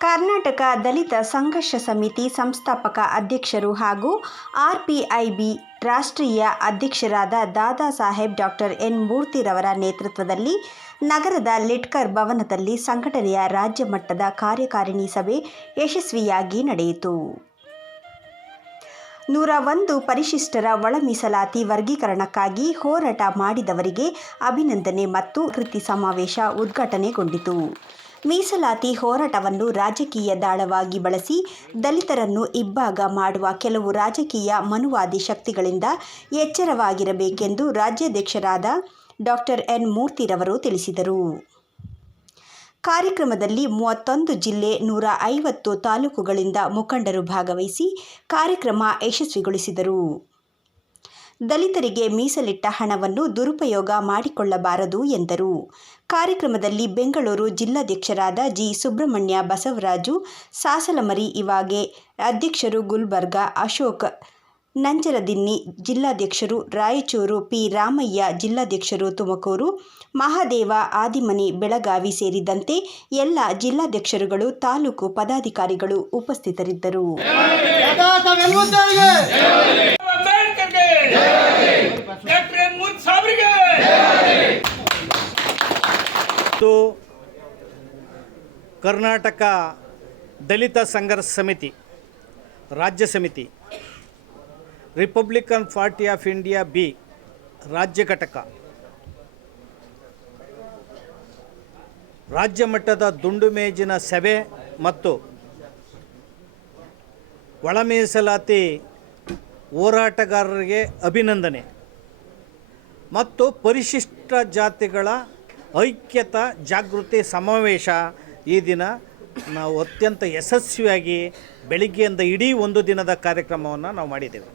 ಕರ್ನಾಟಕ ದಲಿತ ಸಂಘರ್ಷ ಸಮಿತಿ ಸಂಸ್ಥಾಪಕ ಅಧ್ಯಕ್ಷರು ಹಾಗೂ ಆರ್ಪಿಐಬಿ ರಾಷ್ಟ್ರೀಯ ಅಧ್ಯಕ್ಷರಾದ ದಾದಾ ಸಾಹೇಬ್ ಡಾಕ್ಟರ್ ಎನ್ ಮೂರ್ತಿರವರ ನೇತೃತ್ವದಲ್ಲಿ ನಗರದ ಲಿಟ್ಕರ್ ಭವನದಲ್ಲಿ ಸಂಘಟನೆಯ ರಾಜ್ಯ ಮಟ್ಟದ ಕಾರ್ಯಕಾರಿಣಿ ಸಭೆ ಯಶಸ್ವಿಯಾಗಿ ನಡೆಯಿತು. ನೂರ ಒಂದು ಪರಿಶಿಷ್ಟರ ಒಳ ಮೀಸಲಾತಿ ವರ್ಗೀಕರಣಕ್ಕಾಗಿ ಹೋರಾಟ ಮಾಡಿದವರಿಗೆ ಅಭಿನಂದನೆ ಮತ್ತು ಕೃತಿ ಸಮಾವೇಶ ಉದ್ಘಾಟನೆಗೊಂಡಿತು. ಮೀಸಲಾತಿ ಹೋರಾಟವನ್ನು ರಾಜಕೀಯ ದಾಳವಾಗಿ ಬಳಸಿ ದಲಿತರನ್ನು ಇಬ್ಬಾಗ ಮಾಡುವ ಕೆಲವು ರಾಜಕೀಯ ಮನುವಾದಿ ಶಕ್ತಿಗಳಿಂದ ಎಚ್ಚರವಾಗಿರಬೇಕೆಂದು ರಾಜ್ಯಾಧ್ಯಕ್ಷರಾದ ಡಾಕ್ಟರ್ ಎನ್. ಮೂರ್ತಿರವರು ತಿಳಿಸಿದರು. ಕಾರ್ಯಕ್ರಮದಲ್ಲಿ ಮೂವತ್ತೊಂದು ಜಿಲ್ಲೆ ನೂರ ಐವತ್ತು ತಾಲೂಕುಗಳಿಂದ ಮುಖಂಡರು ಭಾಗವಹಿಸಿ ಕಾರ್ಯಕ್ರಮ ಯಶಸ್ವಿಗೊಳಿಸಿದರು. ದಲಿತರಿಗೆ ಮೀಸಲಿಟ್ಟ ಹಣವನ್ನು ದುರುಪಯೋಗ ಮಾಡಿಕೊಳ್ಳಬಾರದು ಎಂದರು. ಕಾರ್ಯಕ್ರಮದಲ್ಲಿ ಬೆಂಗಳೂರು ಜಿಲ್ಲಾಧ್ಯಕ್ಷರಾದ ಜಿ ಸುಬ್ರಹ್ಮಣ್ಯ ಬಸವರಾಜು ಸಾಸಲಮರಿ ಇವಾಗೆ ಅಧ್ಯಕ್ಷರು ಗುಲ್ಬರ್ಗ ಅಶೋಕ್ ನಂಜರದಿನ್ನಿ ಜಿಲ್ಲಾಧ್ಯಕ್ಷರು ರಾಯಚೂರು ಪಿ ರಾಮಯ್ಯ ಜಿಲ್ಲಾಧ್ಯಕ್ಷರು ತುಮಕೂರು ಮಹಾದೇವ ಆದಿಮನಿ ಬೆಳಗಾವಿ ಸೇರಿದಂತೆ ಎಲ್ಲ ಜಿಲ್ಲಾಧ್ಯಕ್ಷರುಗಳು ತಾಲೂಕು ಪದಾಧಿಕಾರಿಗಳು ಉಪಸ್ಥಿತರಿದ್ದರು ಡಾಕ್ಟರ್ ಎನ್ ಮುತ್ ಸಾಬ್ರಿಗೆ ಮತ್ತು ಕರ್ನಾಟಕ ದಲಿತ ಸಂಘರ್ಷ ಸಮಿತಿ, ರಾಜ್ಯ ಸಮಿತಿ Republican party of India B ರಾಜ್ಯ ಘಟಕ. ರಾಜ್ಯ ಮಟ್ಟದ ದುಂಡು ಮೇಜಿನ ಸಭೆ ಮತ್ತು ಒಳ ಮೀಸಲಾತಿ ಹೋರಾಟಗಾರರಿಗೆ ಅಭಿನಂದನೆ. ಮತ್ತು ಪರಿಶಿಷ್ಟ ಜಾತಿಗಳ ಐಕ್ಯತಾ, ಜಾಗೃತಿ, ಸಮಾವೇಶ ಈ ದಿನ ನಾವು ಅತ್ಯಂತ ಯಶಸ್ವಿಯಾಗಿ ಬೆಳಿಗ್ಗೆಯಿಂದ ಇಡೀ ಒಂದು ದಿನದ ಕಾರ್ಯಕ್ರಮವನ್ನು ನಾವು ಮಾಡಿದ್ದೇವೆ.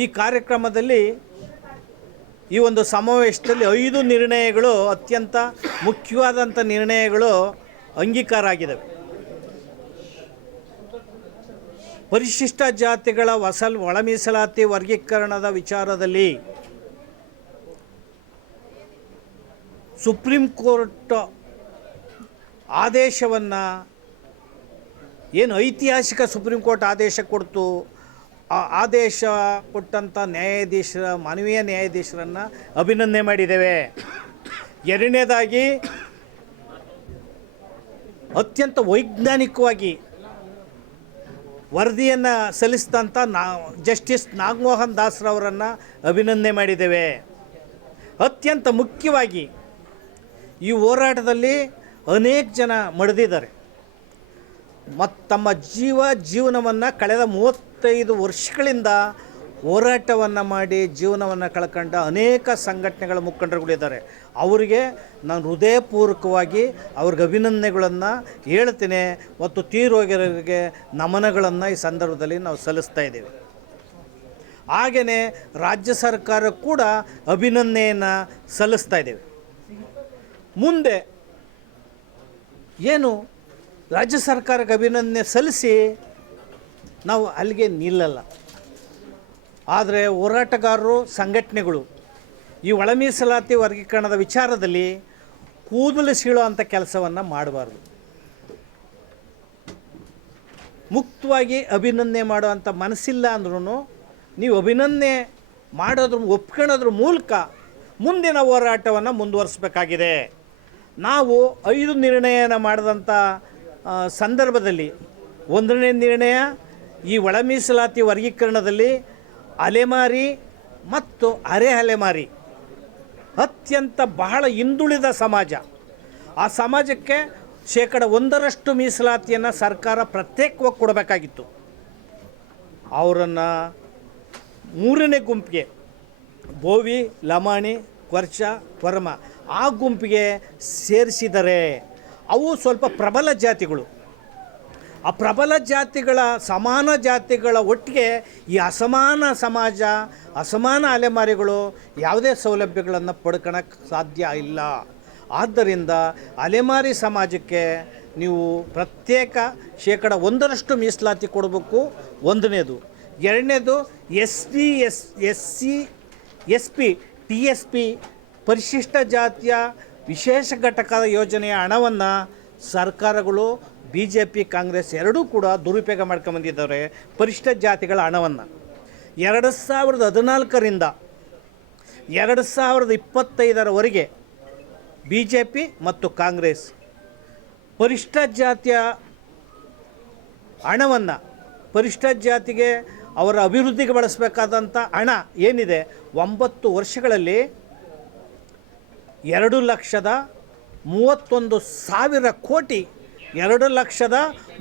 ಈ ಕಾರ್ಯಕ್ರಮದಲ್ಲಿ ಈ ಒಂದು ಸಮಾವೇಶದಲ್ಲಿ ಐದು ನಿರ್ಣಯಗಳು, ಅತ್ಯಂತ ಮುಖ್ಯವಾದಂಥ ನಿರ್ಣಯಗಳು ಅಂಗೀಕಾರ ಆಗಿದ್ದಾವೆ ಪರಿಶಿಷ್ಟ ಜಾತಿಗಳ ವಸಲ್, ಒಳ ಮೀಸಲಾತಿ ವರ್ಗೀಕರಣದ ವಿಚಾರದಲ್ಲಿ ಸುಪ್ರೀಂ ಕೋರ್ಟ್ ಆದೇಶವನ್ನು ಏನು ಐತಿಹಾಸಿಕ ಸುಪ್ರೀಂ ಕೋರ್ಟ್ ಆದೇಶ ಕೊಡ್ತು, ಆ ಆದೇಶ ಕೊಟ್ಟಂಥ ನ್ಯಾಯಾಧೀಶರ, ಮಾನವೀಯ ನ್ಯಾಯಾಧೀಶರನ್ನು ಅಭಿನಂದನೆ ಮಾಡಿದ್ದೇವೆ. ಎರಡನೇದಾಗಿ, ಅತ್ಯಂತ ವೈಜ್ಞಾನಿಕವಾಗಿ ವರದಿಯನ್ನು ಸಲ್ಲಿಸಿದಂಥ ನಾ, ಜಸ್ಟಿಸ್ ನಾಗಮೋಹನ್ ದಾಸ್ರವರನ್ನು ಅಭಿನಂದನೆ ಮಾಡಿದ್ದೇವೆ. ಅತ್ಯಂತ ಮುಖ್ಯವಾಗಿ ಈ ಹೋರಾಟದಲ್ಲಿ ಅನೇಕ ಜನ ಮಡಿದಿದ್ದಾರೆ. ಮತ್ತು ತಮ್ಮ ಜೀವ ಜೀವನವನ್ನು ಕಳೆದ ಮೂವತ್ತೈದು ವರ್ಷಗಳಿಂದ ಹೋರಾಟವನ್ನು ಮಾಡಿ ಜೀವನವನ್ನು ಕಳ್ಕೊಂಡ ಅನೇಕ ಸಂಘಟನೆಗಳ ಮುಖಂಡರುಗಳಿದ್ದಾರೆ ಅವರಿಗೆ ನಾನು ಹೃದಯಪೂರ್ವಕವಾಗಿ ಅವ್ರಿಗೆ ಅಭಿನಂದನೆಗಳನ್ನು ಹೇಳ್ತೀನಿ ಮತ್ತು ತೀರೋಗಿರೋರಿಗೆ ನಮನಗಳನ್ನು ಈ ಸಂದರ್ಭದಲ್ಲಿ ನಾವು ಸಲ್ಲಿಸ್ತಾ ಇದ್ದೇವೆ. ಹಾಗೆಯೇ ರಾಜ್ಯ ಸರ್ಕಾರ ಕೂಡ ಅಭಿನಂದನೆಯನ್ನು ಸಲ್ಲಿಸ್ತಾ ಇದ್ದೇವೆ. ಮುಂದೆ ಏನು ರಾಜ್ಯ ಸರ್ಕಾರಕ್ಕೆ ಅಭಿನಂದನೆ ಸಲ್ಲಿಸಿ ನಾವು ಅಲ್ಲಿಗೆ ನಿಲ್ಲಲ್ಲ. ಆದರೆ ಹೋರಾಟಗಾರರು, ಸಂಘಟನೆಗಳು ಈ ಒಳ ಮೀಸಲಾತಿ ವರ್ಗೀಕರಣದ ವಿಚಾರದಲ್ಲಿ ಕೂದಲು ಸೀಳೋ ಅಂಥ ಕೆಲಸವನ್ನು ಮಾಡಬಾರ್ದು. ಮುಕ್ತವಾಗಿ ಅಭಿನಂದನೆ ಮಾಡುವಂಥ ಮನಸ್ಸಿಲ್ಲ ಅಂದ್ರೂ ನೀವು ಅಭಿನಂದನೆ ಮಾಡೋದ್ರ, ಒಪ್ಕೊಳ್ಳೋದ್ರ ಮೂಲಕ ಮುಂದಿನ ಹೋರಾಟವನ್ನು ಮುಂದುವರಿಸಬೇಕಾಗಿದೆ. ನಾವು ಐದು ನಿರ್ಣಯನ ಮಾಡಿದಂಥ ಸಂದರ್ಭದಲ್ಲಿ, ಒಂದನೇ ನಿರ್ಣಯ ಈ ಒಳ ಮೀಸಲಾತಿ ವರ್ಗೀಕರಣದಲ್ಲಿ ಅಲೆಮಾರಿ ಮತ್ತು ಅರೆ ಅಲೆಮಾರಿ, ಅತ್ಯಂತ ಬಹಳ ಹಿಂದುಳಿದ ಸಮಾಜ. ಆ ಸಮಾಜಕ್ಕೆ ಶೇಕಡ ಒಂದರಷ್ಟು ಮೀಸಲಾತಿಯನ್ನು ಸರ್ಕಾರ ಪ್ರತ್ಯೇಕವಾಗಿ ಕೊಡಬೇಕಾಗಿತ್ತು. ಅವರನ್ನು ಮೂರನೇ ಗುಂಪಿಗೆ ಬೋವಿ, ಲಮಾಣಿ ಕೊರ್ಚ ವರ್ಮ ಆ ಗುಂಪಿಗೆ ಸೇರಿಸಿದರೆ ಅವು ಸ್ವಲ್ಪ ಪ್ರಬಲ ಜಾತಿಗಳು. ಆ ಪ್ರಬಲ ಜಾತಿಗಳ, ಸಮಾನ ಜಾತಿಗಳ ಒಟ್ಟಿಗೆ ಈ ಅಸಮಾನ ಸಮಾಜ, ಅಸಮಾನ ಅಲೆಮಾರಿಗಳು ಯಾವುದೇ ಸೌಲಭ್ಯಗಳನ್ನು ಪಡ್ಕೊಳಕ್ಕೆ ಸಾಧ್ಯ ಇಲ್ಲ. ಆದ್ದರಿಂದ ಅಲೆಮಾರಿ ಸಮಾಜಕ್ಕೆ ನೀವು ಪ್ರತ್ಯೇಕ ಶೇಕಡ ಒಂದರಷ್ಟು ಮೀಸಲಾತಿ ಕೊಡಬೇಕು. ಒಂದನೇದು. ಎರಡನೇದು S P S S C, S P, T S P ಪರಿಶಿಷ್ಟ ಜಾತಿಯ ವಿಶೇಷ ಘಟಕದ ಯೋಜನೆಯ ಹಣವನ್ನು ಸರ್ಕಾರಗಳು ಬಿ ಜೆ ಪಿ ಕಾಂಗ್ರೆಸ್ ಎರಡೂ ಕೂಡ ದುರುಪಯೋಗ ಮಾಡ್ಕೊಂಬಂದಿದ್ದಾರೆ ಪರಿಷ್ಠ ಜಾತಿಗಳ ಹಣವನ್ನು. ಎರಡು ಸಾವಿರದ ಹದಿನಾಲ್ಕರಿಂದ ಎರಡು ಸಾವಿರದ ಇಪ್ಪತ್ತೈದರವರೆಗೆ ಬಿ ಜೆ ಪಿ ಮತ್ತು ಕಾಂಗ್ರೆಸ್ ಪರಿಷ್ಠ ಜಾತಿಯ ಹಣವನ್ನು ಪರಿಷ್ಠ ಜಾತಿಗೆ ಅವರ ಅಭಿವೃದ್ಧಿಗೆ ಬಳಸಬೇಕಾದಂಥ ಹಣ ಏನಿದೆ, ಒಂಬತ್ತು ವರ್ಷಗಳಲ್ಲಿ ಎರಡು ಲಕ್ಷದ ಮೂವತ್ತೊಂದು ಸಾವಿರ ಕೋಟಿ, ಎರಡು ಲಕ್ಷದ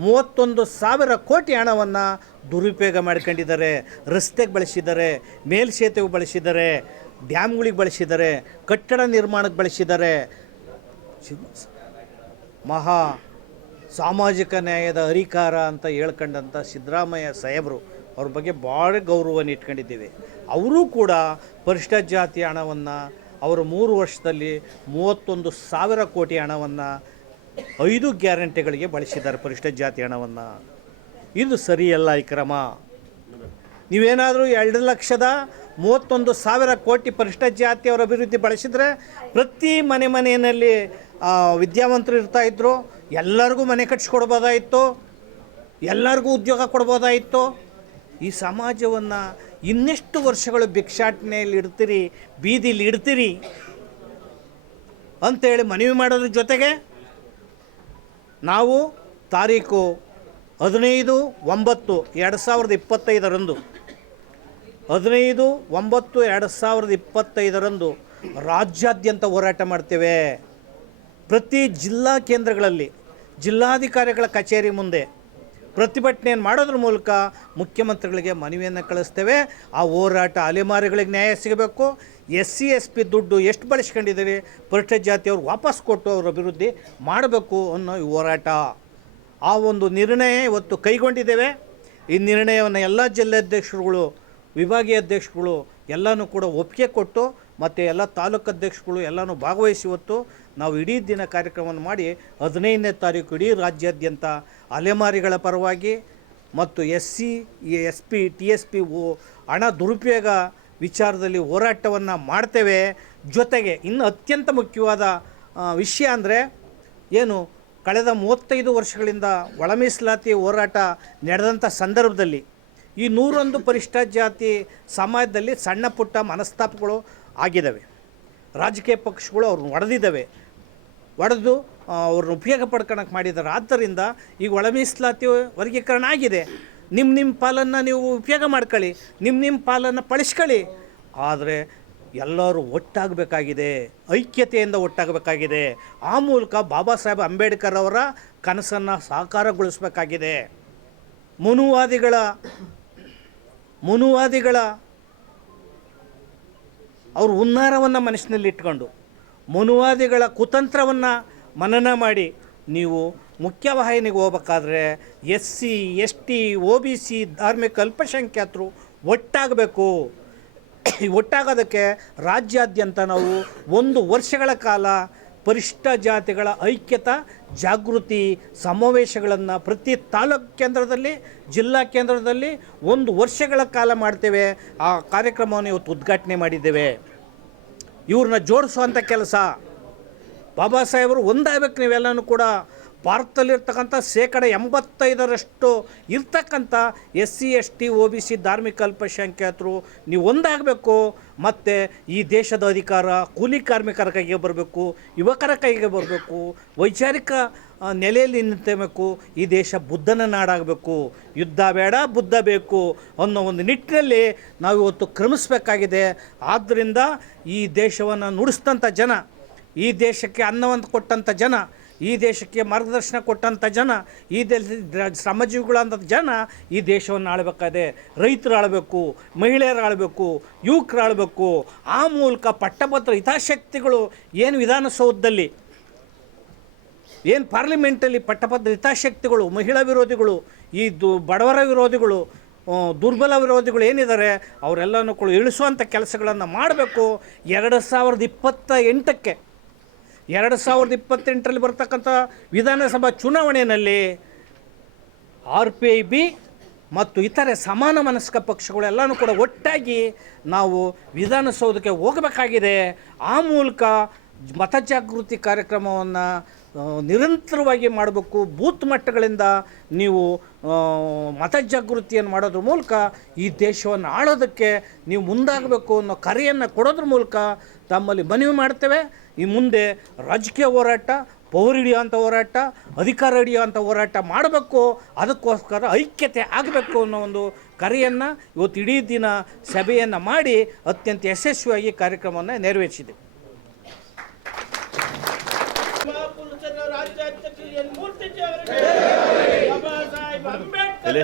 ಮೂವತ್ತೊಂದು ಸಾವಿರ ಕೋಟಿ ಹಣವನ್ನು ದುರುಪಯೋಗ ಮಾಡ್ಕೊಂಡಿದ್ದಾರೆ. ರಸ್ತೆಗೆ ಬಳಸಿದ್ದಾರೆ, ಮೇಲ್ಸೇತುವೆ ಬಳಸಿದ್ದಾರೆ, ಡ್ಯಾಮ್ಗಳಿಗೆ ಬಳಸಿದ್ದಾರೆ, ಕಟ್ಟಡ ನಿರ್ಮಾಣಕ್ಕೆ ಬಳಸಿದ್ದಾರೆ. ಮಹಾ ಸಾಮಾಜಿಕ ನ್ಯಾಯದ ಅಧಿಕಾರ ಅಂತ ಹೇಳ್ಕೊಂಡಂಥ ಸಿದ್ದರಾಮಯ್ಯ ಸಾಹೇಬರು ಅವ್ರ ಬಗ್ಗೆ ಭಾಳ ಗೌರವವನ್ನು ಇಟ್ಕೊಂಡಿದ್ದೀವಿ. ಅವರೂ ಕೂಡ ಪರಿಷ್ಠ ಜಾತಿ ಹಣವನ್ನು ಅವರು ಮೂರು ವರ್ಷದಲ್ಲಿ ಮೂವತ್ತೊಂದು ಸಾವಿರ ಕೋಟಿ ಹಣವನ್ನು ಐದು ಗ್ಯಾರಂಟಿಗಳಿಗೆ ಬಳಸಿದ್ದಾರೆ ಪರಿಷ್ಠ ಜಾತಿ ಹಣವನ್ನು. ಇದು ಸರಿಯಲ್ಲ ಈ ಕ್ರಮ. ನೀವೇನಾದರೂ ಎರಡು ಲಕ್ಷದ ಮೂವತ್ತೊಂದು ಸಾವಿರ ಕೋಟಿ ಪರಿಷ್ಠ ಜಾತಿಯವರ ಅಭಿವೃದ್ಧಿ ಬಳಸಿದರೆ ಪ್ರತಿ ಮನೆ ಮನೆಯಲ್ಲಿ ವಿದ್ಯಾವಂತರು ಇರ್ತಾಯಿದ್ರು ಎಲ್ಲರಿಗೂ ಮನೆ ಕಟ್ಸ್ಕೊಡ್ಬೋದಾಯಿತ್ತು ಎಲ್ಲರಿಗೂ ಉದ್ಯೋಗ ಕೊಡ್ಬೋದಾಯಿತ್ತು ಈ ಸಮಾಜವನ್ನು ಇನ್ನೆಷ್ಟು ವರ್ಷಗಳು ಭಿಕ್ಷಾಟನೆಯಲ್ಲಿ ಇಡ್ತೀರಿ, ಬೀದಿಲಿ ಇಡ್ತೀರಿ ಅಂತೇಳಿ ಮನವಿ ಮಾಡೋದ್ರ ಜೊತೆಗೆ ನಾವು ತಾರೀಕು ಹದಿನೈದು ಒಂಬತ್ತು ಎರಡು ಸಾವಿರದ ಇಪ್ಪತ್ತೈದರಂದು, ಹದಿನೈದು ಒಂಬತ್ತು ಎರಡು ಸಾವಿರದ ಇಪ್ಪತ್ತೈದರಂದು ರಾಜ್ಯಾದ್ಯಂತ ಹೋರಾಟ ಮಾಡ್ತೇವೆ. ಪ್ರತಿ ಜಿಲ್ಲಾ ಕೇಂದ್ರಗಳಲ್ಲಿ ಜಿಲ್ಲಾಧಿಕಾರಿಗಳ ಕಚೇರಿ ಮುಂದೆ ಪ್ರತಿಭಟನೆಯನ್ನು ಮಾಡೋದ್ರ ಮೂಲಕ ಮುಖ್ಯಮಂತ್ರಿಗಳಿಗೆ ಮನವಿಯನ್ನು ಕಳಿಸ್ತೇವೆ. ಆ ಹೋರಾಟ ಅಲೆಮಾರಿಗಳಿಗೆ ನ್ಯಾಯ ಸಿಗಬೇಕು. ಎಸ್ ಸಿ ಎಸ್ ಪಿ ದುಡ್ಡು ಎಷ್ಟು ಬಳಸ್ಕೊಂಡಿದ್ದೀರಿ? ಪರಿಷ್ಠ ಜಾತಿಯವ್ರು ವಾಪಸ್ ಕೊಟ್ಟು ಅವ್ರ ಅಭಿವೃದ್ಧಿ ಮಾಡಬೇಕು ಅನ್ನೋ ಈ ಹೋರಾಟ. ಆ ಒಂದು ನಿರ್ಣಯ ಇವತ್ತು ಕೈಗೊಂಡಿದ್ದೇವೆ. ಈ ನಿರ್ಣಯವನ್ನು ಎಲ್ಲ ಜಿಲ್ಲಾಧ್ಯಕ್ಷರುಗಳು ವಿಭಾಗೀಯ ಅಧ್ಯಕ್ಷರುಗಳು ಎಲ್ಲನೂ ಕೂಡ ಒಪ್ಪಿಗೆ ಕೊಟ್ಟು ಮತ್ತು ಎಲ್ಲ ತಾಲೂಕು ಅಧ್ಯಕ್ಷರುಗಳು ಎಲ್ಲನೂ ಭಾಗವಹಿಸಿ ಇವತ್ತು ನಾವು ಇಡೀ ದಿನ ಕಾರ್ಯಕ್ರಮವನ್ನು ಮಾಡಿ ಹದಿನೈದನೇ ತಾರೀಕು ಇಡೀ ರಾಜ್ಯಾದ್ಯಂತ ಅಲೆಮಾರಿಗಳ ಪರವಾಗಿ ಮತ್ತು S C S P, T S P O ಹಣ ದುರುಪಯೋಗ ವಿಚಾರದಲ್ಲಿ ಹೋರಾಟವನ್ನು ಮಾಡ್ತೇವೆ. ಜೊತೆಗೆ ಇನ್ನು ಅತ್ಯಂತ ಮುಖ್ಯವಾದ ವಿಷಯ ಅಂದರೆ ಏನು, ಕಳೆದ ಮೂವತ್ತೈದು ವರ್ಷಗಳಿಂದ ಒಳ ಮೀಸಲಾತಿ ಹೋರಾಟ ನಡೆದಂಥ ಸಂದರ್ಭದಲ್ಲಿ ಈ ನೂರೊಂದು ಪರಿಷ್ಠ ಜಾತಿ ಸಮಾಜದಲ್ಲಿ ಸಣ್ಣ ಪುಟ್ಟ ಮನಸ್ತಾಪಗಳು ಆಗಿದ್ದಾವೆ. ರಾಜಕೀಯ ಪಕ್ಷಗಳು ಅವ್ರನ್ನ ಒಡೆದಿದ್ದಾವೆ. ಒಡೆದು ಅವ್ರನ್ನ ಉಪಯೋಗ ಪಡ್ಕೊಳಕ್ಕೆ ಮಾಡಿದ್ದಾರೆ. ಆದ್ದರಿಂದ ಈಗ ಒಳ ಮೀಸಲಾತಿ ವರ್ಗೀಕರಣ ಆಗಿದೆ. ನಿಮ್ಮ ನಿಮ್ಮ ಪಾಲನ್ನು ನೀವು ಉಪಯೋಗ ಮಾಡ್ಕೊಳ್ಳಿ. ನಿಮ್ಮ ನಿಮ್ಮ ಪಾಲನ್ನು ಪಳಿಸ್ಕೊಳ್ಳಿ. ಆದರೆ ಎಲ್ಲರೂ ಒಟ್ಟಾಗಬೇಕಾಗಿದೆ. ಐಕ್ಯತೆಯಿಂದ ಒಟ್ಟಾಗಬೇಕಾಗಿದೆ. ಆ ಮೂಲಕ ಬಾಬಾ ಸಾಹೇಬ್ ಅಂಬೇಡ್ಕರ್ ಅವರ ಕನಸನ್ನು ಸಾಕಾರಗೊಳಿಸಬೇಕಾಗಿದೆ. ಮನುವಾದಿಗಳ ಮನುವಾದಿಗಳ ಅವರು ಹುನ್ನಾರವನ್ನು ಮನಸ್ಸಿನಲ್ಲಿಟ್ಕೊಂಡು ಮನುವಾದಿಗಳ ಕುತಂತ್ರವನ್ನು ಮನನ ಮಾಡಿ ನೀವು ಮುಖ್ಯವಾಹಿನಿಗೆ ಹೋಗ್ಬೇಕಾದ್ರೆ S C S T O B C ಧಾರ್ಮಿಕ ಅಲ್ಪಸಂಖ್ಯಾತರು ಒಟ್ಟಾಗಬೇಕು. ಈ ಒಟ್ಟಾಗೋದಕ್ಕೆ ರಾಜ್ಯಾದ್ಯಂತ ನಾವು ಒಂದು ವರ್ಷಗಳ ಕಾಲ ಪರಿಷ್ಠ ಜಾತಿಗಳ ಐಕ್ಯತಾ ಜಾಗೃತಿ ಸಮಾವೇಶಗಳನ್ನು ಪ್ರತಿ ತಾಲೂಕು ಕೇಂದ್ರದಲ್ಲಿ, ಜಿಲ್ಲಾ ಕೇಂದ್ರದಲ್ಲಿ ಒಂದು ವರ್ಷಗಳ ಕಾಲ ಮಾಡ್ತೇವೆ. ಆ ಕಾರ್ಯಕ್ರಮವನ್ನು ಇವತ್ತು ಉದ್ಘಾಟನೆ ಮಾಡಿದ್ದೇವೆ. ಇವ್ರನ್ನ ಜೋಡಿಸುವಂಥ ಕೆಲಸ. ಬಾಬಾ ಸಾಹೇಬರು ಒಂದಾಗಬೇಕು ನೀವೆಲ್ಲನೂ ಕೂಡ ಭಾರತದಲ್ಲಿರ್ತಕ್ಕಂಥ ಶೇಕಡ ಎಂಬತ್ತೈದರಷ್ಟು ಇರ್ತಕ್ಕಂಥ S C, S T O B, C ಧಾರ್ಮಿಕ ಅಲ್ಪಸಂಖ್ಯಾತರು, ನೀವು ಒಂದಾಗಬೇಕು, ಮತ್ತು ಈ ದೇಶದ ಅಧಿಕಾರ, ಕೂಲಿ ಕಾರ್ಮಿಕರ ಕೈಗೆ ಬರಬೇಕು, ಯುವಕರ ಕೈಗೆ ಬರಬೇಕು, ವೈಚಾರಿಕ ನೆಲೆಯಲ್ಲಿ ನಿಂತಬೇಕು, ಈ ದೇಶ ಬುದ್ಧನ ನಾಡಾಗಬೇಕು. ಯುದ್ಧ ಬೇಡ, ಬುದ್ಧ ಬೇಕು ಅನ್ನೋ ಒಂದು ನಿಟ್ಟಿನಲ್ಲಿ ನಾವು ಇವತ್ತು ಕ್ರಮಿಸಬೇಕಾಗಿದೆ. ಆದ್ದರಿಂದ ಈ ದೇಶವನ್ನು ನುಡಿಸಿದಂಥ ಜನ, ಈ ದೇಶಕ್ಕೆ ಅನ್ನವನ್ನು ಕೊಟ್ಟಂಥ ಜನ ಈ ದೇಶಕ್ಕೆ ಮಾರ್ಗದರ್ಶನ ಕೊಟ್ಟಂಥ ಜನ, ಈ ದೇಶದ ಶ್ರಮಜೀವಿಗಳಂಥ ಜನ ಈ ದೇಶವನ್ನು ಆಳ್ಬೇಕಾದ್ರೆ ರೈತರು ಆಳಬೇಕು ಮಹಿಳೆಯರು ಆಳಬೇಕು ಯುವಕರು ಆಳಬೇಕು ಆ ಮೂಲಕ ಪಟ್ಟಭದ್ರ ಹಿತಾಸಕ್ತಿಗಳು ಏನು ವಿಧಾನಸೌಧದಲ್ಲಿ, ಏನು ಪಾರ್ಲಿಮೆಂಟಲ್ಲಿ ಪಟ್ಟಭದ್ರ ಹಿತಾಸಕ್ತಿಗಳು, ಮಹಿಳಾ ವಿರೋಧಿಗಳು, ಈ ದು, ಬಡವರ ವಿರೋಧಿಗಳು ದುರ್ಬಲ ವಿರೋಧಿಗಳು ಏನಿದ್ದಾರೆ ಅವರೆಲ್ಲನೂ ಕೂಡ ಇಳಿಸುವಂಥ ಕೆಲಸಗಳನ್ನು ಮಾಡಬೇಕು. ಎರಡು ಸಾವಿರದ ಇಪ್ಪತ್ತ ಎಂಟಕ್ಕೆ ಎರಡು ಸಾವಿರದ ಇಪ್ಪತ್ತೆಂಟರಲ್ಲಿ ಬರ್ತಕ್ಕಂಥ ವಿಧಾನಸಭಾ ಚುನಾವಣೆಯಲ್ಲಿ ಆರ್ ಪಿ ಐ, ಬಿ ಮತ್ತು ಇತರೆ ಸಮಾನ ಮನಸ್ಕ ಪಕ್ಷಗಳೆಲ್ಲನೂ ಕೂಡ ಒಟ್ಟಾಗಿ ನಾವು ವಿಧಾನಸೌಧಕ್ಕೆ ಹೋಗಬೇಕಾಗಿದೆ. ಆ ಮೂಲಕ ಮತಜಾಗೃತಿ ಕಾರ್ಯಕ್ರಮವನ್ನು ನಿರಂತರವಾಗಿ ಮಾಡಬೇಕು. ಬೂತ್ ಮಟ್ಟಗಳಿಂದ ನೀವು ಮತ ಜಾಗೃತಿಯನ್ನು ಮಾಡೋದ್ರ ಮೂಲಕ ಈ ದೇಶವನ್ನು ಆಳೋದಕ್ಕೆ ನೀವು ಮುಂದಾಗಬೇಕು ಅನ್ನೋ ಕರೆಯನ್ನು ಕೊಡೋದ್ರ ಮೂಲಕ ತಮ್ಮಲ್ಲಿ ಮನವಿ ಮಾಡ್ತೇವೆ. ಈ ಮುಂದೆ ರಾಜಕೀಯ ಹೋರಾಟ ಪವರ್ ಹಿಡಿಯೋಂಥ ಹೋರಾಟ, ಅಧಿಕಾರ ಹಿಡಿಯೋಂಥ ಹೋರಾಟ ಮಾಡಬೇಕು. ಅದಕ್ಕೋಸ್ಕರ ಐಕ್ಯತೆ ಆಗಬೇಕು ಅನ್ನೋ ಒಂದು ಕರೆಯನ್ನು ಇವತ್ತು ಇಡೀ ದಿನ ಸಭೆಯನ್ನು ಮಾಡಿ ಅತ್ಯಂತ ಯಶಸ್ವಿಯಾಗಿ ಕಾರ್ಯಕ್ರಮವನ್ನು ನೆರವೇರಿಸಿದೆ ಮಹಾಪುರುಷರ ರಾಜ್ಯಾಧ್ಯಕ್ಷರು ಎನ್ ಮೂರ್ತಿಜಿ ಅವರಿಗೆ ಬಾಬಾ ಸಾಹೇಬ್ ಅಂಬೇಡ್ಕರ್